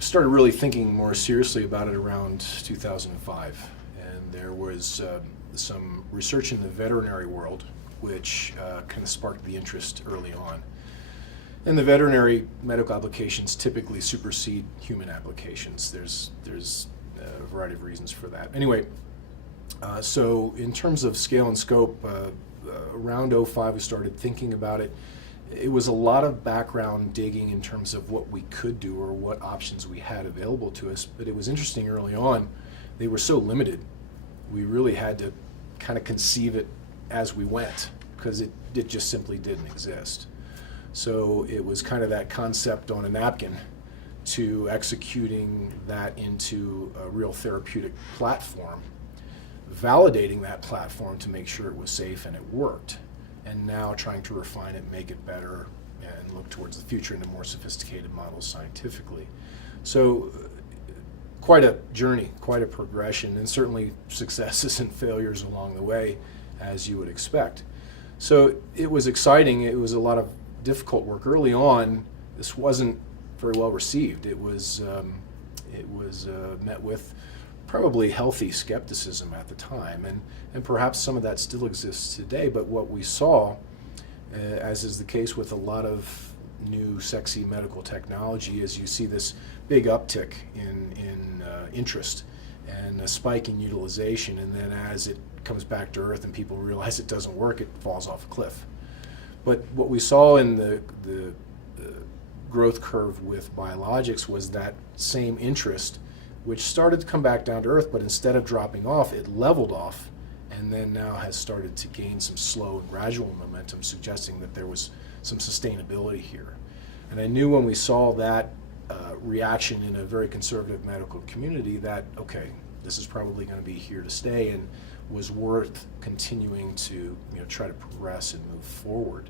Started really thinking more seriously about it around 2005, and there was some research in the veterinary world which kind of sparked the interest early on. And the veterinary medical applications typically supersede human applications. There's a variety of reasons for that. Anyway, so in terms of scale and scope, around '05 we started thinking about it. It was a lot of background digging in terms of what we could do or what options we had available to us, but it was interesting early on, they were so limited. We really had to kind of conceive it as we went because it just simply didn't exist. So it was kind of that concept on a napkin to executing that into a real therapeutic platform, validating that platform to make sure it was safe and it worked, and now trying to refine it, make it better, and look towards the future into more sophisticated models scientifically. So quite a journey, quite a progression, and certainly successes and failures along the way, as you would expect. So it was exciting. It was a lot of difficult work. Early on, this wasn't very well received. It was met with probably healthy skepticism at the time, and perhaps some of that still exists today. But what we saw, as is the case with a lot of new sexy medical technology, is you see this big uptick in interest and a spike in utilization, and then as it comes back to earth and people realize it doesn't work, it falls off a cliff. But what we saw in the growth curve with biologics was that same interest, which started to come back down to earth, but instead of dropping off, it leveled off, and then now has started to gain some slow and gradual momentum, suggesting that there was some sustainability here. And I knew when we saw that reaction in a very conservative medical community that, okay, this is probably going to be here to stay and was worth continuing to try to progress and move forward.